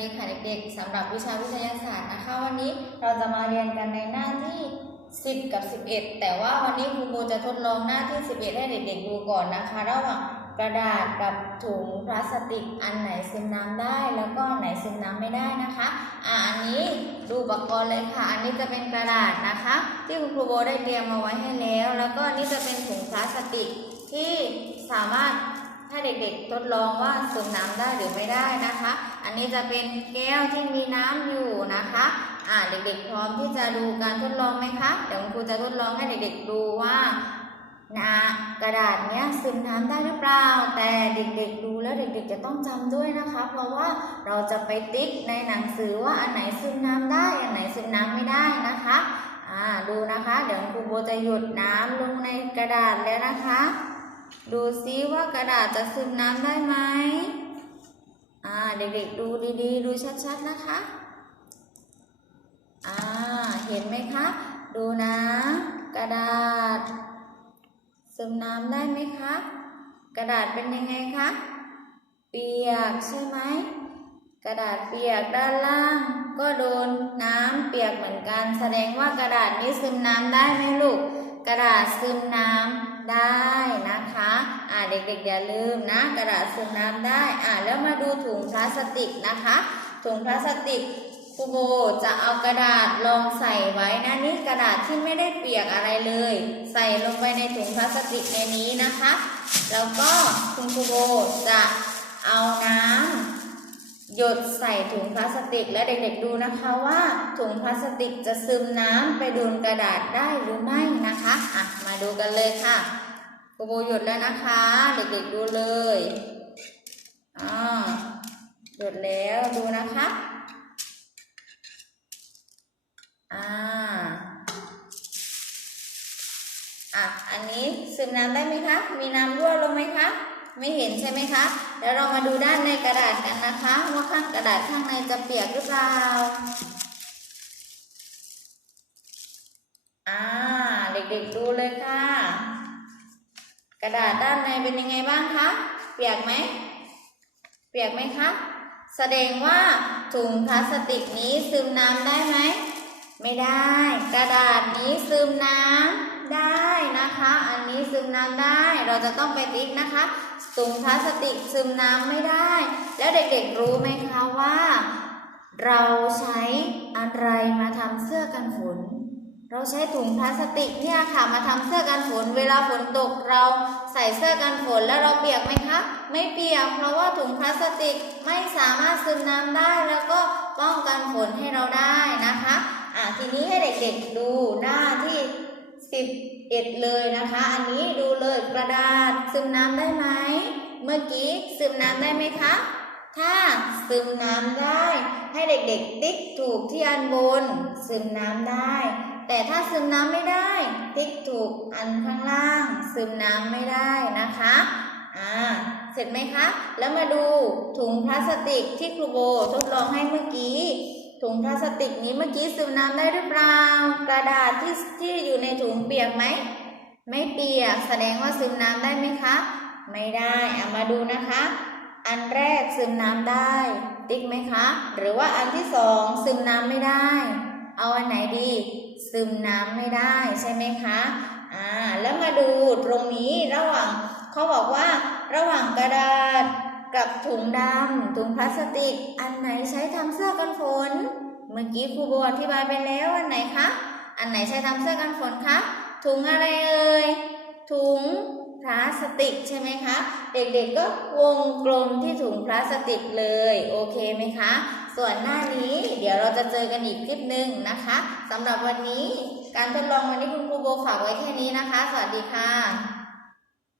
ดีค่ะเด็กๆสำหรับวิชาวิทยาศาสตร์นะคะ วันนี้เราจะมาเรียนกันในหน้าที่ 10 กับ 11 แต่ว่าวันนี้ครูโบจะทดลองหน้าที่ 11 ให้เด็กๆดูก่อนนะคะ ระหว่างกระดาษกับถุงพลาสติกอันไหนซึมน้ำได้ แล้วก็อันไหนซึมน้ำไม่ได้นะคะอ่าอันนี้ดูอุปกรณ์เลยค่ะ อันนี้จะเป็นกระดาษนะคะ ที่คุณครูโบได้เตรียมมาไว้ให้แล้ว แล้วก็อันนี้จะเป็นถุงพลาสติกที่สามารถ ให้เด็กๆทดลองว่าซึมน้ำได้หรือไม่ได้นะคะ อันนี้จะเป็นแก้วที่มีน้ำอยู่นะคะอ่าเด็กๆพร้อมที่จะดูการทดลองไหมคะเดี๋ยวครูจะทดลองให้เด็กๆดูว่านะกระดาษเนี้ยซึมน้ำได้หรือเปล่า แต่เด็กๆดูแล้วเด็กๆจะต้องจำด้วยนะคะ เพราะว่าเราจะไปติ๊กในหนังสือว่าอันไหนซึมน้ำได้ อันไหนซึมน้ำไม่ได้นะคะอ่าดูนะคะ เดี๋ยวครูโบจะหยดน้ำลงในกระดาษแล้วนะคะ ดูซิว่ากระดาษจะซึมน้ำได้ไหมอ่าเด็กๆดูดีๆ ดูชัดๆนะคะอ่าเห็นไหมคะ ดูนะ กระดาษ ซึมน้ำได้ไหมคะ กระดาษเป็นยังไงคะ เปียกใช่ไหมกระดาษเปียกด้านล่าง ก็โดนน้ำเปียกเหมือนกัน แสดงว่ากระดาษนี้ซึมน้ำได้ไหมลูก กระดาษซึมน้ำได้นะคะอ่าเด็กๆอย่าลืมนะ กระดาษซึมน้ำได้อ่าแล้วมาดูถุงพลาสติกนะคะ ถุงพลาสติกครูโบจะเอากระดาษลองใส่ไว้นะนี่กระดาษที่ไม่ได้เปียกอะไรเลย ใส่ลงไปในถุงพลาสติกในนี้นะคะ แล้วก็คุณครูโบจะเอาน้ำ หยดใส่ถุงพลาสติกและเด็กๆดูนะคะว่าถุงพลาสติกจะซึมน้ำไปโดนกระดาษได้หรือไม่นะคะอะมาดูกันเลยค่ะครูโบหยดแล้วนะคะ เด็กๆดูเลยอ่าหยดแล้วดูนะคะอ่าอะอันนี้ซึมน้ำได้ไหมคะ มีน้ำรั่วลงไหมคะ ไม่เห็นใช่ไหมคะ เดี๋ยวเรามาดูด้านในกระดาษกันนะคะ ว่าข้างกระดาษข้างในจะเปียกหรือเปล่าอ่าเด็กๆดูเลยค่ะ กระดาษด้านในเป็นยังไงบ้างคะเปียกไหมเปียกไหมคะแสดงว่าถุงพลาสติกนี้ซึมน้ำได้ไหม ไม่ได้ กระดาษนี้ซึมน้ำ ได้นะคะ อันนี้ซึมน้ำได้ เราจะต้องไปติ๊กนะคะถุงพลาสติกซึมน้ำไม่ได้ แล้วเด็กๆรู้ไหมคะว่า เราใช้อะไรมาทำเสื้อกันฝน เราใช้ถุงพลาสติกเนี่ยค่ะมาทำเสื้อกันฝน เวลาฝนตกเราใส่เสื้อกันฝนแล้วเราเปียกไหมคะ ไม่เปียก เพราะว่าถุงพลาสติกไม่สามารถซึมน้ำได้แล้วก็ป้องกันฝนให้เราได้นะคะอะทีนี้ให้เด็กๆดูหน้าที่ สิบเอ็ดเลยนะคะ อันนี้ดูเลยกระดาษซึมน้ำได้ไหม เมื่อกี้ซึมน้ำได้ไหมคะ ถ้าซึมน้ำได้ ให้เด็กๆ ติ๊กถูกที่อันบน ซึมน้ำได้ แต่ถ้าซึมน้ำไม่ได้ ติ๊กถูกอันข้างล่าง ซึมน้ำไม่ได้นะคะอ่าเสร็จไหมคะ แล้วมาดูถุงพลาสติกที่ครูโบทดลองให้เมื่อกี้ ถุงพลาสติกนี้เมื่อกี้ซึมน้ำได้หรือเปล่า กระดาษที่ที่อยู่ในถุงเปียกไหม ไม่เปียก แสดงว่าซึมน้ำได้ไหมคะ ไม่ได้เอามาดูนะคะ อันแรกซึมน้ำได้ ติ๊กไหมคะ หรือว่าอันที่สองซึมน้ำไม่ได้ เอาอันไหนดี ซึมน้ำไม่ได้ใช่ไหมคะอ่าแล้วมาดูตรงนี้ระหว่างเขาบอกว่าระหว่างกระดาษ กับถุงดำถุงพลาสติก อันไหนใช้ทำเสื้อกันฝน เมื่อกี้ครูโบอธิบายไปแล้วอันไหนคะ อันไหนใช้ทำเสื้อกันฝนคะ ถุงอะไรเอ่ย ถุงพลาสติกใช่ไหมคะ เด็กๆก็วงกลมที่ถุงพลาสติกเลย โอเคไหมคะ ส่วนหน้านี้เดี๋ยวเราจะเจอกันอีกคลิปหนึ่งนะคะสำหรับวันนี้การทดลองวันนี้คุณครูโบฝากไว้แค่นี้นะคะ สวัสดีค่ะ